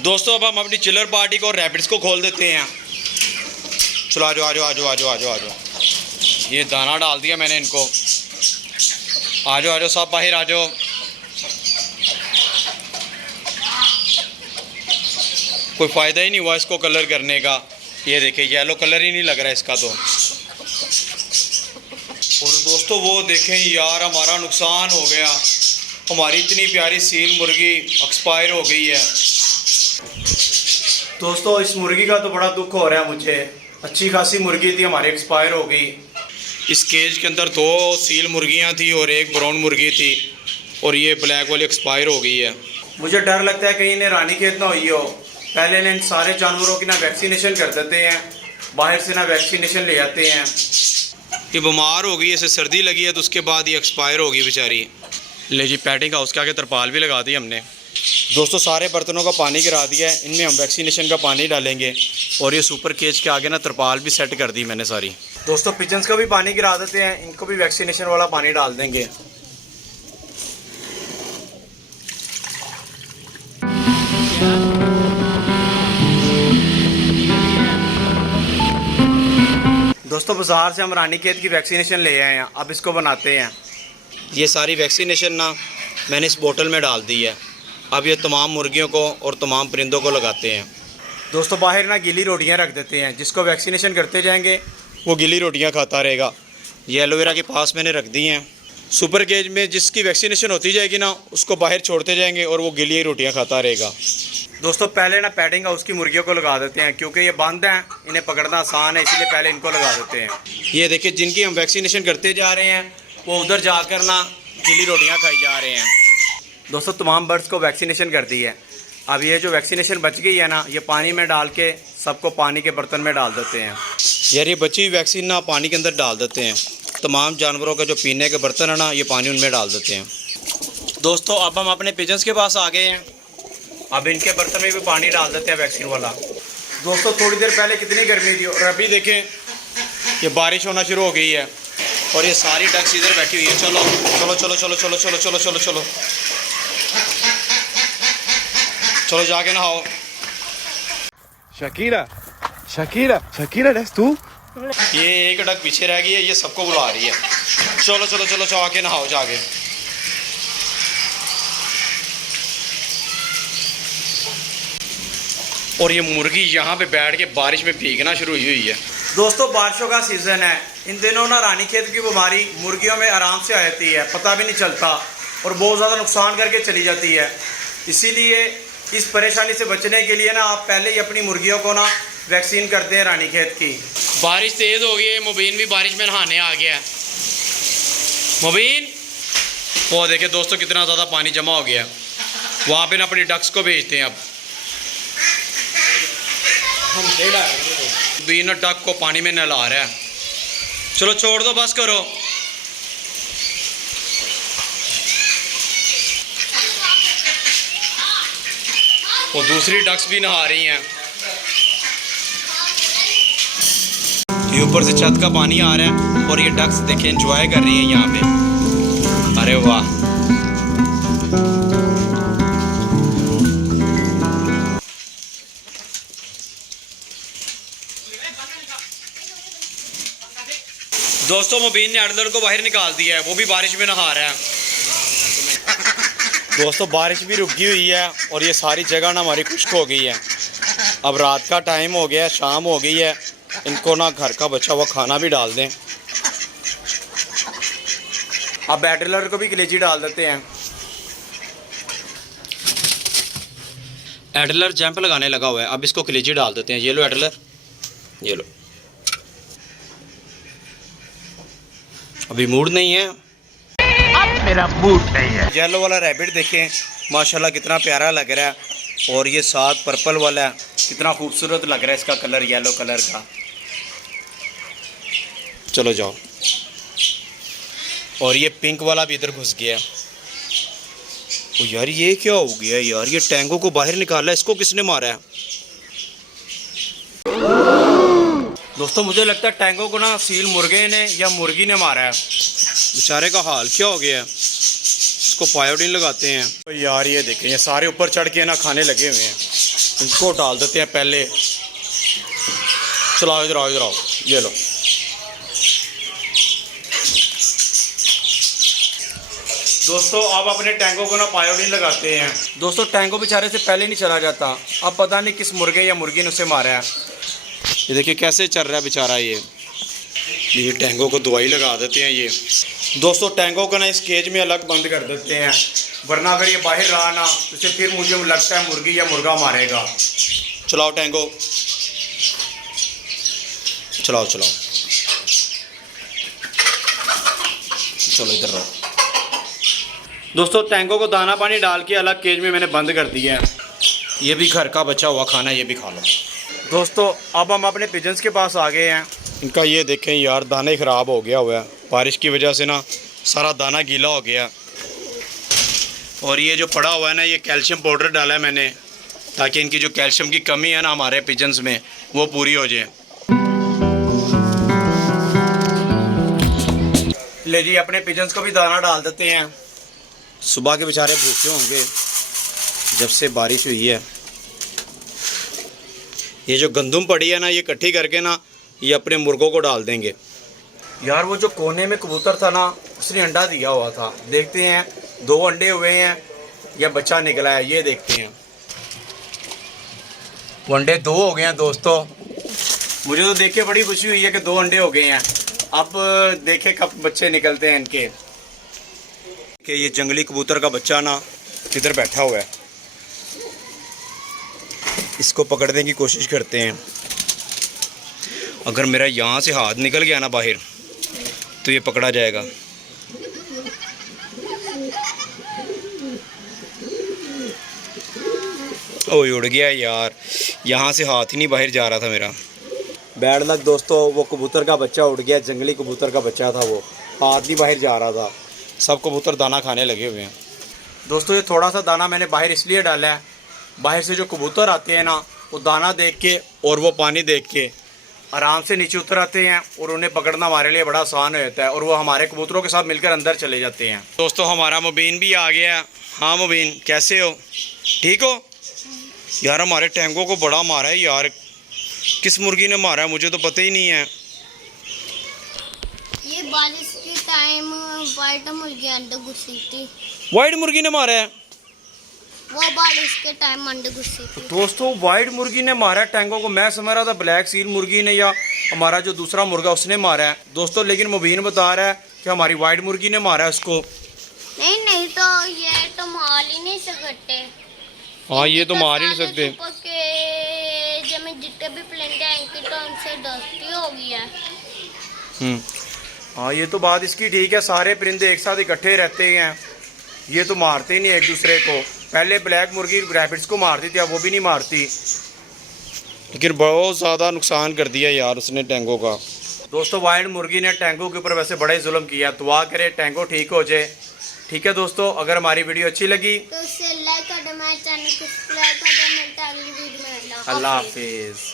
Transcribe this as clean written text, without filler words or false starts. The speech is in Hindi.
दोस्तों अब हम अपनी चिलर पार्टी को रैबिट्स को खोल देते हैं। चलो आ जाओ आ जाओ आ जाओ आ जाओ आ जाओ आ जाओ। ये दाना डाल दिया मैंने इनको। आ जाओ सब बाहर आ जाओ। कोई फ़ायदा ही नहीं हुआ इसको कलर करने का। ये देखिए येलो कलर ही नहीं लग रहा है इसका तो। और दोस्तों वो देखें यार, हमारा नुकसान हो गया। हमारी इतनी प्यारी सील मुर्गी एक्सपायर हो गई है। दोस्तों इस मुर्गी का तो बड़ा दुख हो रहा है मुझे। अच्छी खासी मुर्गी थी हमारी, एक्सपायर हो गई। इस केज के अंदर 2 सील मुर्गियां थी और 1 ब्राउन मुर्गी थी, और ये ब्लैक वाली एक्सपायर हो गई है। मुझे डर लगता है कहीं इन्हें रानीखेत ना हुई हो। पहले इन्हें इन सारे जानवरों की ना वैक्सीनेशन कर देते हैं, बाहर से ना वैक्सीनेशन ले आते हैं। ये बीमार हो गई, इसे सर्दी लगी है तो उसके बाद ये एक्सपायर हो गई बेचारी। ले जी, पैडिंग हाउस के आगे तरपाल भी लगा दी हमने। दोस्तों सारे बर्तनों का पानी गिरा दिया है, इनमें हम वैक्सीनेशन का पानी डालेंगे। और ये सुपर केज के आगे ना तरपाल भी सेट कर दी मैंने सारी। दोस्तों पिजन्स का भी पानी गिरा देते हैं, इनको भी वैक्सीनेशन वाला पानी डाल देंगे। दोस्तों बाज़ार से हम रानीखेत की वैक्सीनेशन ले आए हैं, अब इसको बनाते हैं। ये सारी वैक्सीनेशन ना मैंने इस बोतल में डाल दी है। अब ये तमाम मुर्गियों को और तमाम परिंदों को लगाते हैं। दोस्तों बाहर ना गीली रोटियां रख देते हैं, जिसको वैक्सीनेशन करते जाएंगे वो गीली रोटियां खाता रहेगा। ये एलोवेरा के पास मैंने रख दी हैं। सुपर केज में जिसकी वैक्सीनेशन होती जाएगी ना, उसको बाहर छोड़ते जाएंगे और वो गीली रोटियाँ खाता रहेगा। दोस्तों पहले ना पैडिंग हाउस की मुर्गियों को लगा देते हैं, क्योंकि ये बंद हैं, इन्हें पकड़ना आसान है, इसलिए पहले इनको लगा देते हैं। ये देखिए जिनकी हम वैक्सीनेशन करते जा रहे हैं वो उधर जाकर ना गीली रोटियां खाई जा रहे हैं। दोस्तों तमाम बर्ड्स को वैक्सीनेशन कर दी है। अब ये जो वैक्सीनेशन बच गई है ना, ये पानी में डाल के सबको पानी के बर्तन में डाल देते हैं। यार ये बची हुई वैक्सीन ना पानी के अंदर डाल देते हैं। तमाम जानवरों के जो पीने के बर्तन है ना, ये पानी उनमें डाल देते हैं। दोस्तों अब हम अपने पिजन्स के पास आ गए हैं। अब इनके बर्तन में भी पानी डाल देते हैं वैक्सीन वाला। दोस्तों थोड़ी देर पहले कितनी गर्मी थी और अभी देखें ये बारिश होना शुरू हो गई है और ये सारी डक्स इधर बैठी हुई है। चलो चलो चलो चलो चलो चलो चलो चलो चलो चलो जाके नहाओ। शकीरा शकीरा शकीरा डैस तू। ये एक डक पीछे रह गई है, ये सबको बुला रही है। चलो चलो चलो चलो आके नहाओ जाके। और ये मुर्गी यहाँ पे बैठ के बारिश में भीगना शुरू हुई है। दोस्तों बारिशों का सीज़न है, इन दिनों ना रानीखेत की बीमारी मुर्गियों में आराम से आ जाती है, पता भी नहीं चलता और बहुत ज़्यादा नुकसान करके चली जाती है। इसीलिए इस परेशानी से बचने के लिए ना आप पहले ही अपनी मुर्गियों को ना वैक्सीन करते हैं रानीखेत की। बारिश तेज़ हो गई है, मुबीन भी बारिश में नहाने आ गया है। मुबीन वो देखे दोस्तों कितना ज़्यादा पानी जमा हो गया। वहाँ पे ना अपनी डक्स को भेजते हैं। अब बीन डक को पानी में नहला रहा है। चलो छोड़ दो, बस करो। वो दूसरी डक्स भी नहा रही हैं। ये ऊपर से छत का पानी आ रहा है और ये डक्स देखें एंजॉय कर रही हैं यहाँ पे। अरे वाह। दोस्तों मुबीन ने अडलर को बाहर निकाल दिया है, वो भी बारिश में नहा रहा है। दोस्तों बारिश भी रुकी हुई है और ये सारी जगह ना हमारी खुश्क हो गई है। अब रात का टाइम हो गया है, शाम हो गई है। इनको ना घर का बचा हुआ खाना भी डाल दें। अब एडलर को भी कलेजी डाल देते हैं। एडलर जंप लगाने लगा हुआ है, अब इसको कलेजी डाल देते हैं। ये लो एडलर, ये लो। अभी मूड नहीं है, अब मेरा मूड नहीं है। येलो वाला रैबिट देखें माशाल्लाह कितना प्यारा लग रहा है। और ये साथ पर्पल वाला है, कितना खूबसूरत लग रहा है इसका कलर, येलो कलर का। चलो जाओ। और ये पिंक वाला भी इधर घुस गया। ओ यार ये क्या हो गया यार, ये टैंगो को बाहर निकाला, इसको किसने मारा है? दोस्तों मुझे लगता है टैंगो को ना सील मुर्गे ने या मुर्गी ने मारा है। बेचारे का हाल क्या हो गया है। इसको पायोडीन लगाते हैं। तो यार ये देखें, ये सारे ऊपर चढ़ के ना खाने लगे हुए हैं। इनको डाल देते हैं पहले। चलाओ इधर आओ, इधर आओ, ये लो। दोस्तों अब अपने टैंगो को ना पायोडीन लगाते हैं। दोस्तों टैंगो बेचारे से पहले नहीं चला जाता, अब पता नहीं किस मुर्गे या मुर्गी ने उसे मारा है। ये देखिए कैसे चल रहा है बेचारा ये टैंगो को दवाई लगा देते हैं। ये दोस्तों टैंगो को ना इस केज में अलग बंद कर देते हैं, वरना अगर ये बाहर रहा ना तो इसे फिर मुझे लगता है मुर्गी या मुर्गा मारेगा। चलाओ टैंगो, चलाओ चलाओ, चलो इधर रहो। दोस्तों टैंगो को दाना पानी डाल के अलग केज में मैंने बंद कर दिया है। ये भी घर का बचा हुआ खाना, ये भी खा लो। दोस्तों अब हम अपने पिजन्स के पास आ गए हैं। इनका ये देखें यार, दाना ही ख़राब हो गया हुआ है, बारिश की वजह से ना सारा दाना गीला हो गया। और ये जो पड़ा हुआ है ना, ये कैल्शियम पाउडर डाला है मैंने, ताकि इनकी जो कैल्शियम की कमी है ना हमारे पिजन्स में वो पूरी हो जाए। ले जी अपने पिजन्स को भी दाना डाल देते हैं। सुबह के बेचारे भूखे होंगे जब से बारिश हुई है। ये जो गंदुम पड़ी है ना, ये इकट्ठी करके ना ये अपने मुर्गों को डाल देंगे। यार वो जो कोने में कबूतर था ना, उसने अंडा दिया हुआ था। देखते हैं 2 अंडे हुए हैं या बच्चा निकला है, ये देखते हैं। वो अंडे 2 हो गए हैं दोस्तों। मुझे तो देख के बड़ी खुशी हुई है कि 2 अंडे हो गए हैं। अब देखे कब बच्चे निकलते हैं इनके। कि ये जंगली कबूतर का बच्चा ना किधर बैठा हुआ है, इसको पकड़ने की कोशिश करते हैं। अगर मेरा यहाँ से हाथ निकल गया ना बाहर तो ये पकड़ा जाएगा। ओह उड़ गया यार, यहाँ से हाथ ही नहीं बाहर जा रहा था मेरा। बैड लक दोस्तों, वो कबूतर का बच्चा उड़ गया, जंगली कबूतर का बच्चा था, वो हाथ नहीं बाहर जा रहा था। सब कबूतर दाना खाने लगे हुए हैं। दोस्तों ये थोड़ा सा दाना मैंने बाहर इसलिए डाला है, बाहर से जो कबूतर आते हैं ना, वो दाना देख के और वो पानी देख के आराम से नीचे उतर आते हैं, और उन्हें पकड़ना हमारे लिए बड़ा आसान हो जाता है, और वो हमारे कबूतरों के साथ मिलकर अंदर चले जाते हैं। दोस्तों हमारा मुबीन भी आ गया है। हाँ मुबीन कैसे हो, ठीक हो? यार हमारे टैंगो को बड़ा मारा है यार, किस मुर्गी ने मारा है मुझे तो पता ही नहीं है। ये बारिश के टाइम वाइट मुर्गी अंडे घुसी थी। वाइट मुर्गी ने मारा है? वो बारिश के टाइम अंडे घुसी थी। दोस्तों वाइट मुर्गी ने मारा है टैंगो को। मैं समझ रहा था ब्लैक सील मुर्गी ने या हमारा जो दूसरा मुर्गा उसने मारा है दोस्तों, लेकिन मुबीन बता रहा है कि हमारी वाइट मुर्गी ने मारा है उसको। नहीं तो ये तो मार ही नहीं सकते। हाँ ये तो मार ही नहीं सकते। जब मैं जितने भी प्लेन हैं इनकी तो उनसे दोस्ती हो गई है। हाँ ये तो बात इसकी ठीक है, सारे परिंदे एक साथ इकट्ठे रहते हैं, ये तो मारते ही नहीं एक दूसरे को। पहले ब्लैक मुर्गी रैबिट्स को मारती थी, अब वो भी नहीं मारती, लेकिन बहुत ज़्यादा नुकसान कर दिया यार उसने टैंगो का। दोस्तों वाइल्ड मुर्गी ने टैंगो के ऊपर वैसे बड़ा ही जुल्म किया। दुआ करे टैंगो ठीक हो जाए। ठीक है दोस्तों, अगर हमारी वीडियो अच्छी लगी तो इसे लाइक कर दो, हमारे चैनल को सब्सक्राइब कर दो। मिलता है अगली वीडियो में। अल्लाह हाफिज़।